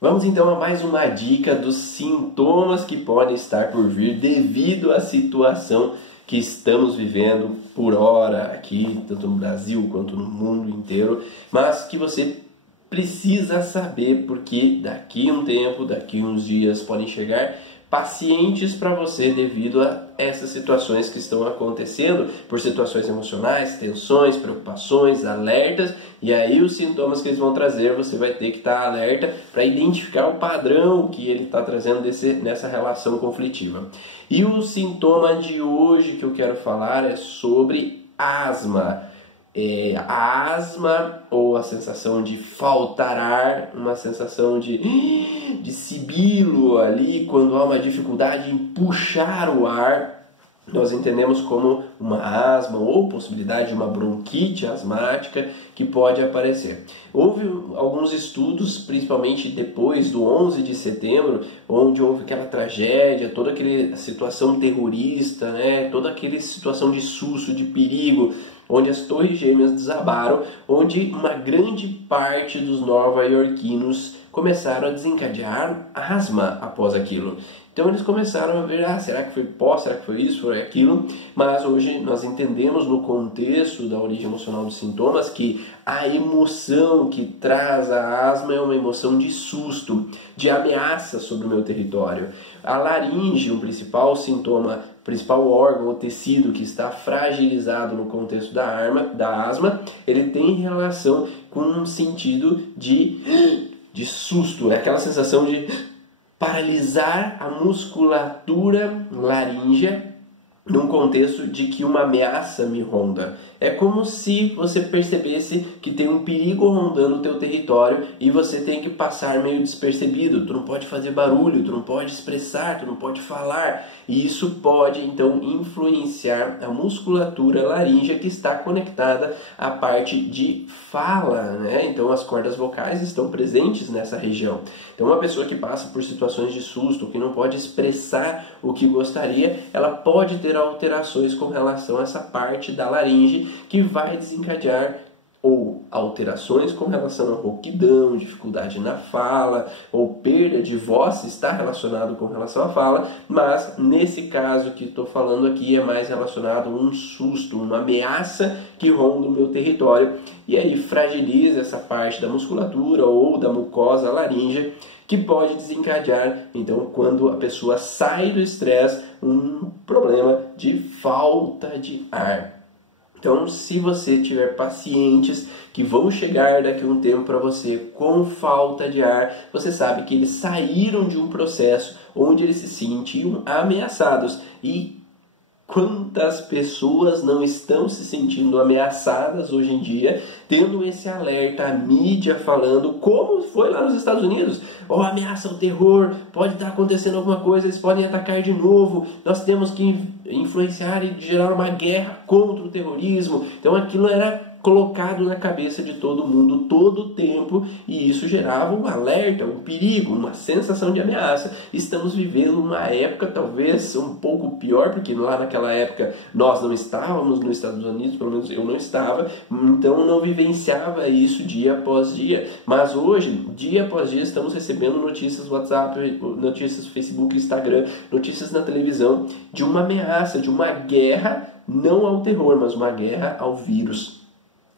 Vamos então a mais uma dica dos sintomas que podem estar por vir devido à situação que estamos vivendo por hora aqui, tanto no Brasil quanto no mundo inteiro, mas que você precisa saber porque daqui a um tempo, daqui a uns dias podem chegar pacientes para você devido a essas situações que estão acontecendo, por situações emocionais, tensões, preocupações, alertas, e aí os sintomas que eles vão trazer, você vai ter que estar alerta para identificar o padrão que ele está trazendo nessa relação conflitiva. E o sintoma de hoje que eu quero falar é sobre asma. A asma ou a sensação de faltar ar, uma sensação de sibilo ali, quando há uma dificuldade em puxar o ar, nós entendemos como uma asma ou possibilidade de uma bronquite asmática que pode aparecer. Houve alguns estudos, principalmente depois do 11 de setembro, onde houve aquela tragédia, toda aquela situação terrorista, né? Toda aquela situação de susto, de perigo, onde as torres gêmeas desabaram, onde uma grande parte dos nova-iorquinos começaram a desencadear asma após aquilo. Então eles começaram a ver, será que foi pó, será que foi isso, foi aquilo? Mas hoje nós entendemos no contexto da origem emocional dos sintomas que a emoção que traz a asma é uma emoção de susto, de ameaça sobre o meu território. A laringe, o principal sintoma, principal órgão ou tecido que está fragilizado no contexto da asma, ele tem relação com um sentido de susto, é aquela sensação de paralisar a musculatura laríngea num contexto de que uma ameaça me ronda. É como se você percebesse que tem um perigo rondando o teu território e você tem que passar meio despercebido. Tu não pode fazer barulho, tu não pode expressar, tu não pode falar. E isso pode, então, influenciar a musculatura laríngea que está conectada à parte de fala, né? Então, as cordas vocais estão presentes nessa região. Então, uma pessoa que passa por situações de susto, que não pode expressar o que gostaria, ela pode ter alterações com relação a essa parte da laringe que vai desencadear ou alterações com relação a rouquidão, dificuldade na fala ou perda de voz está relacionado com relação à fala, mas nesse caso que estou falando aqui é mais relacionado a um susto, uma ameaça que ronda o meu território e aí fragiliza essa parte da musculatura ou da mucosa laríngea que pode desencadear, então, quando a pessoa sai do estresse, um problema de falta de ar. Então, se você tiver pacientes que vão chegar daqui a um tempo para você com falta de ar, você sabe que eles saíram de um processo onde eles se sentiam ameaçados. E quantas pessoas não estão se sentindo ameaçadas hoje em dia, tendo esse alerta, a mídia falando como foi lá nos Estados Unidos. Ameaça ao terror, pode estar acontecendo alguma coisa, eles podem atacar de novo, nós temos que influenciar e gerar uma guerra contra o terrorismo. Então aquilo era colocado na cabeça de todo mundo todo o tempo e isso gerava um alerta, um perigo, uma sensação de ameaça. Estamos vivendo uma época talvez um pouco pior, porque lá naquela época nós não estávamos nos Estados Unidos, pelo menos eu não estava, então não vivenciava isso dia após dia. Mas hoje, dia após dia, estamos recebendo notícias no WhatsApp, notícias no Facebook, Instagram, notícias na televisão de uma ameaça, de uma guerra, não ao terror, mas uma guerra ao vírus.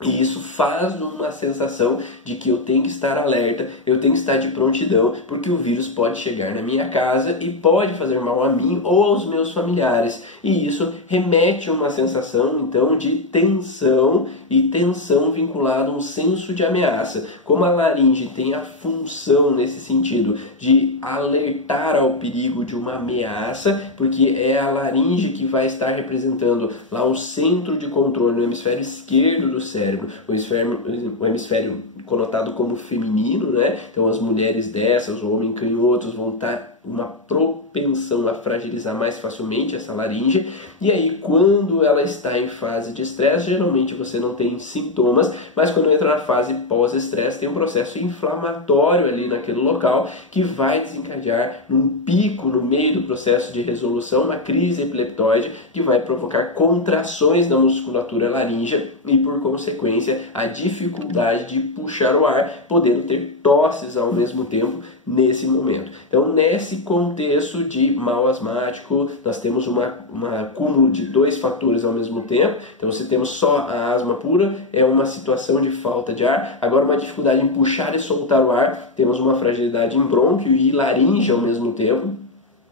E isso faz uma sensação de que eu tenho que estar alerta, eu tenho que estar de prontidão, porque o vírus pode chegar na minha casa e pode fazer mal a mim ou aos meus familiares. E isso remete a uma sensação, então, de tensão e tensão vinculada a um senso de ameaça. Como a laringe tem a função nesse sentido de alertar ao perigo de uma ameaça, porque é a laringe que vai estar representando lá o centro de controle no hemisfério esquerdo do cérebro, o hemisfério conotado como feminino, né? Então as mulheres dessas, os homens canhotos vão estar uma propensão a fragilizar mais facilmente essa laringe, e aí quando ela está em fase de estresse, geralmente você não tem sintomas, mas quando entra na fase pós-estresse tem um processo inflamatório ali naquele local que vai desencadear um pico no meio do processo de resolução, uma crise epileptóide que vai provocar contrações da musculatura laríngea e por consequência a dificuldade de puxar o ar, podendo ter tosses ao mesmo tempo nesse momento. Então, nesse contexto de mal asmático, nós temos um acúmulo de dois fatores ao mesmo tempo. Então, se temos só a asma pura, é uma situação de falta de ar. Agora, uma dificuldade em puxar e soltar o ar, temos uma fragilidade em brônquio e laringe ao mesmo tempo.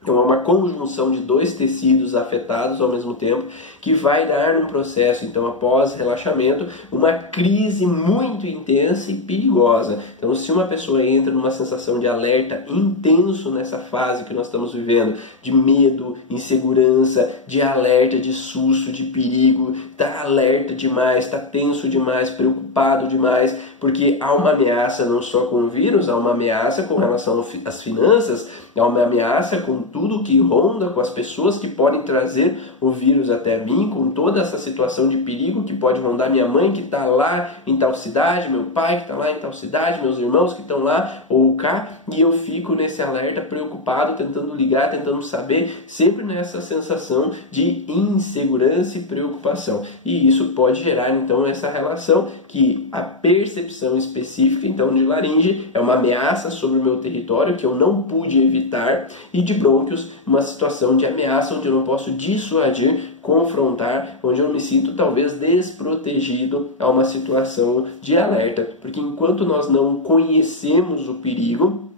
Então, é uma conjunção de dois tecidos afetados ao mesmo tempo que vai dar num processo, então, após relaxamento, uma crise muito intensa e perigosa. Então, se uma pessoa entra numa sensação de alerta intenso nessa fase que nós estamos vivendo, de medo, insegurança, de alerta, de susto, de perigo, está alerta demais, está tenso demais, preocupado demais, porque há uma ameaça não só com o vírus, há uma ameaça com relação às finanças, há uma ameaça com tudo que ronda, com as pessoas que podem trazer o vírus até mim, com toda essa situação de perigo que pode rondar minha mãe que está lá em tal cidade, meu pai que está lá em tal cidade, meus irmãos que estão lá ou cá, e eu fico nesse alerta preocupado, tentando ligar, tentando saber, sempre nessa sensação de insegurança e preocupação. E isso pode gerar então essa relação que a percepção específica então de laringe é uma ameaça sobre o meu território que eu não pude evitar, e de brônquios uma situação de ameaça onde eu não posso dissuadir, confrontar, onde eu me sinto talvez desprotegido a uma situação de alerta, porque enquanto nós não conhecemos o perigo,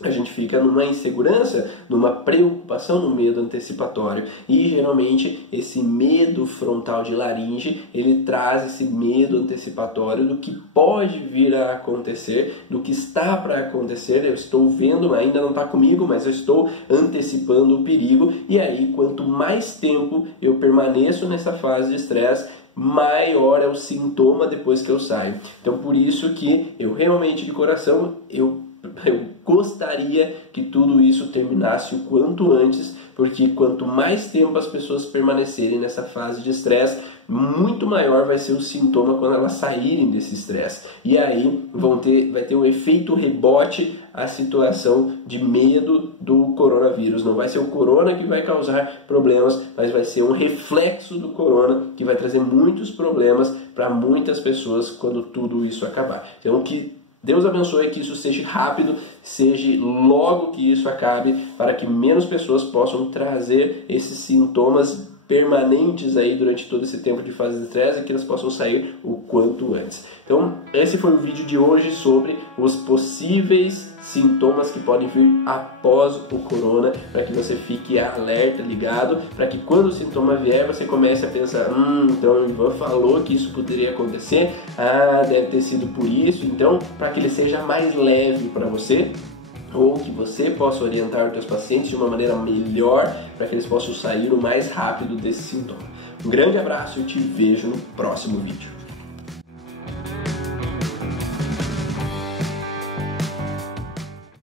a gente fica numa insegurança, numa preocupação, no medo antecipatório. E geralmente esse medo frontal de laringe, ele traz esse medo antecipatório do que pode vir a acontecer, do que está para acontecer. Eu estou vendo, ainda não está comigo, mas eu estou antecipando o perigo. E aí, quanto mais tempo eu permaneço nessa fase de estresse, maior é o sintoma depois que eu saio. Então, por isso que eu realmente, de coração, eu gostaria que tudo isso terminasse o quanto antes, porque quanto mais tempo as pessoas permanecerem nessa fase de estresse, muito maior vai ser o sintoma quando elas saírem desse estresse. E aí vai ter um efeito rebote a situação de medo do coronavírus. Não vai ser o corona que vai causar problemas, mas vai ser um reflexo do corona que vai trazer muitos problemas para muitas pessoas quando tudo isso acabar. Então, que Deus abençoe, que isso seja rápido, seja logo que isso acabe, para que menos pessoas possam trazer esses sintomas permanentes aí durante todo esse tempo de fase de estresse e que elas possam sair o quanto antes. Então, esse foi o vídeo de hoje sobre os possíveis sintomas que podem vir após o corona, para que você fique alerta, ligado, para que quando o sintoma vier, você comece a pensar, então o Ivan falou que isso poderia acontecer, deve ter sido por isso, então, para que ele seja mais leve para você, ou que você possa orientar os seus pacientes de uma maneira melhor, para que eles possam sair o mais rápido desse sintoma. Um grande abraço e te vejo no próximo vídeo.